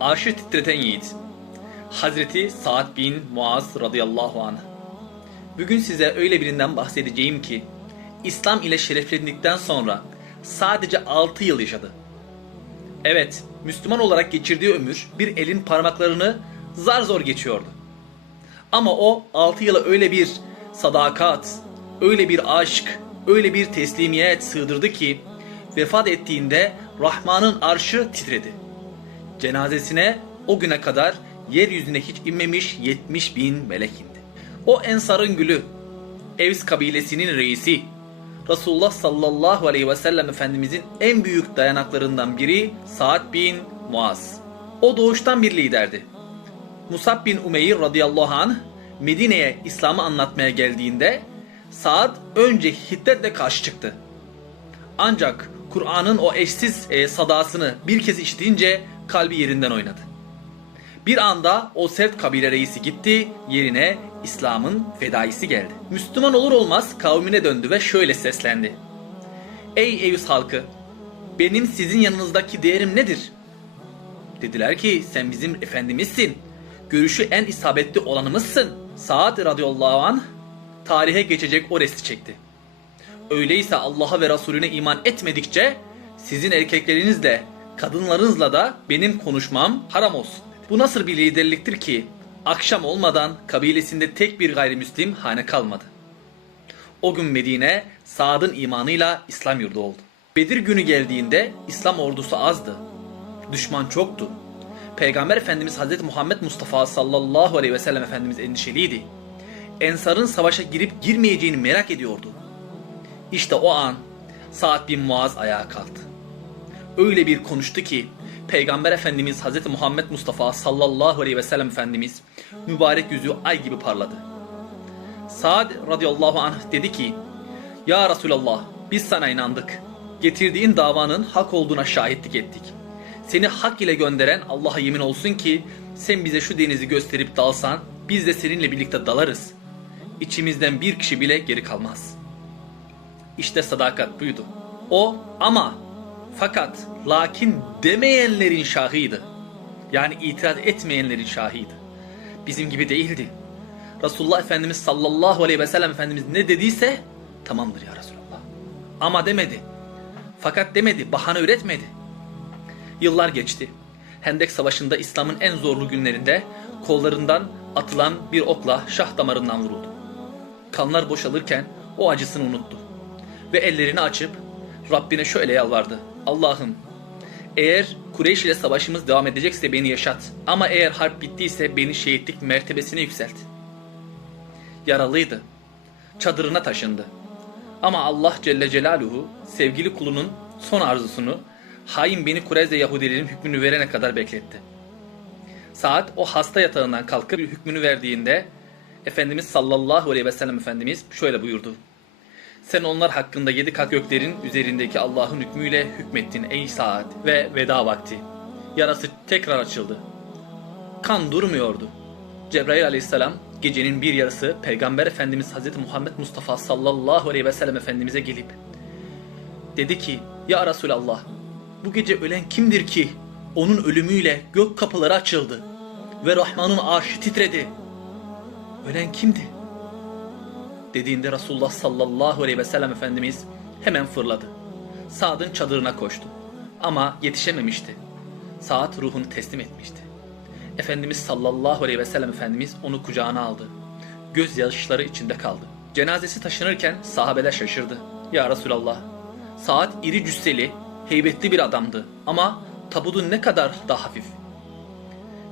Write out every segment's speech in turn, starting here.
Arşı titreten yiğit. Hazreti Sa'd bin Muaz radıyallahu anh. Bugün size öyle birinden bahsedeceğim ki İslam ile şereflendikten sonra sadece 6 yıl yaşadı. Evet, Müslüman olarak geçirdiği ömür bir elin parmaklarını zar zor geçiyordu. Ama o 6 yıla öyle bir sadakat, öyle bir aşk, öyle bir teslimiyet sığdırdı ki vefat ettiğinde Rahman'ın arşı titredi. Cenazesine o güne kadar yeryüzüne hiç inmemiş 70 bin melek indi. O Ensar'ın gülü, Evs kabilesinin reisi, Resulullah sallallahu aleyhi ve sellem Efendimizin en büyük dayanaklarından biri Sa'd bin Muaz. O doğuştan bir liderdi. Musab bin Umeyr radıyallahu anh Medine'ye İslam'ı anlatmaya geldiğinde Sa'd önce hiddetle karşı çıktı. Ancak Kur'an'ın o eşsiz e, sadasını bir kez işitince kalbi yerinden oynadı. Bir anda o sert kabile reisi gitti, yerine İslam'ın fedaisi geldi. Müslüman olur olmaz kavmine döndü ve şöyle seslendi. Ey Eyüs halkı, benim sizin yanınızdaki değerim nedir? Dediler ki sen bizim efendimizsin. Görüşü en isabetli olanımızsın. Sa'd radıyallahu anh tarihe geçecek o resti çekti. Öyleyse Allah'a ve Resulüne iman etmedikçe sizin erkeklerinizle, kadınlarınızla da benim konuşmam haram olsun. Bu nasıl bir liderliktir ki akşam olmadan kabilesinde tek bir gayrimüslim hane kalmadı. O gün Medine Saad'ın imanıyla İslam yurdu oldu. Bedir günü geldiğinde İslam ordusu azdı. Düşman çoktu. Peygamber Efendimiz Hazreti Muhammed Mustafa sallallahu aleyhi ve sellem Efendimiz endişeliydi. Ensar'ın savaşa girip girmeyeceğini merak ediyordu. İşte o an Sa'd bin Muaz ayağa kalktı. Öyle bir konuştu ki Peygamber Efendimiz Hz. Muhammed Mustafa sallallahu aleyhi ve sellem Efendimiz mübarek yüzü ay gibi parladı. Sa'd radıyallahu anh dedi ki Ya Resulallah biz sana inandık. Getirdiğin davanın hak olduğuna şahitlik ettik. Seni hak ile gönderen Allah'a yemin olsun ki sen bize şu denizi gösterip dalsan biz de seninle birlikte dalarız. İçimizden bir kişi bile geri kalmaz.'' İşte sadakat buydu. O ama fakat lakin demeyenlerin şahıydı. Yani itiraz etmeyenlerin şahıydı. Bizim gibi değildi. Resulullah Efendimiz sallallahu aleyhi ve sellem Efendimiz ne dediyse tamamdır ya Resulullah. Ama demedi. Fakat demedi, bahane üretmedi. Yıllar geçti. Hendek Savaşı'nda İslam'ın en zorlu günlerinde kollarından atılan bir okla şah damarından vuruldu. Kanlar boşalırken o acısını unuttu ve ellerini açıp Rabbine şöyle yalvardı. Allah'ım eğer Kureyş ile savaşımız devam edecekse beni yaşat. Ama eğer harp bittiyse beni şehitlik mertebesine yükselt. Yaralıydı. Çadırına taşındı. Ama Allah Celle Celaluhu sevgili kulunun son arzusunu hain beni Kureyze Yahudilerin hükmünü verene kadar bekletti. Saat o hasta yatağından kalkıp hükmünü verdiğinde Efendimiz sallallahu aleyhi ve sellem Efendimiz şöyle buyurdu. Sen onlar hakkında yedi kat göklerin üzerindeki Allah'ın hükmüyle hükmettin ey saat ve veda vakti. Yarası tekrar açıldı. Kan durmuyordu. Cebrail aleyhisselam gecenin bir yarısı Peygamber Efendimiz Hz. Muhammed Mustafa sallallahu aleyhi ve sellem Efendimiz'e gelip dedi ki Ya Resulallah bu gece ölen kimdir ki onun ölümüyle gök kapıları açıldı ve Rahman'ın arşı titredi. Ölen kimdi? Dediğinde Resulullah sallallahu aleyhi ve sellem Efendimiz hemen fırladı. Saad'ın çadırına koştu. Ama yetişememişti. Saad ruhunu teslim etmişti. Efendimiz sallallahu aleyhi ve sellem Efendimiz onu kucağına aldı. Göz yaşları içinde kaldı. Cenazesi taşınırken sahabeler şaşırdı. Ya Resulallah, Saad iri cüsseli, heybetli bir adamdı ama tabudu ne kadar da hafif.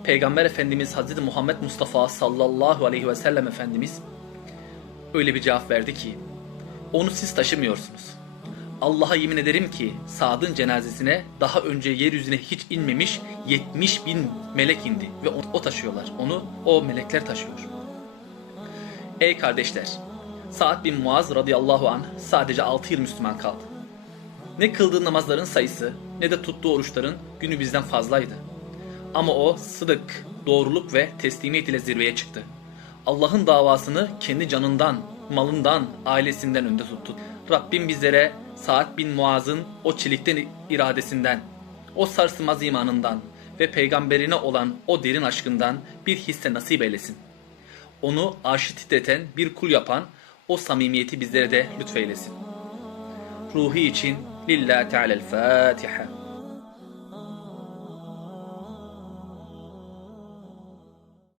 Peygamber Efendimiz Hazreti Muhammed Mustafa sallallahu aleyhi ve sellem Efendimiz öyle bir cevap verdi ki onu siz taşımıyorsunuz. Allah'a yemin ederim ki Sad'ın cenazesine daha önce yeryüzüne hiç inmemiş 70 bin melek indi ve o, o taşıyorlar. Onu o melekler taşıyor. Ey kardeşler! Sa'd bin Muaz radıyallahu anh sadece 6 yıl Müslüman kaldı. Ne kıldığı namazların sayısı ne de tuttuğu oruçların günü bizden fazlaydı. Ama o sıdık, doğruluk ve teslimiyet ile zirveye çıktı. Allah'ın davasını kendi canından, malından, ailesinden önde tuttu. Rabbim bizlere Sa'd bin Muaz'ın o çelikten iradesinden, o sarsılmaz imanından ve peygamberine olan o derin aşkından bir hisse nasip eylesin. Onu arşı titreten bir kul yapan o samimiyeti bizlere de lütfeylesin. Ruhi için Lillahi Teala'l Fatiha.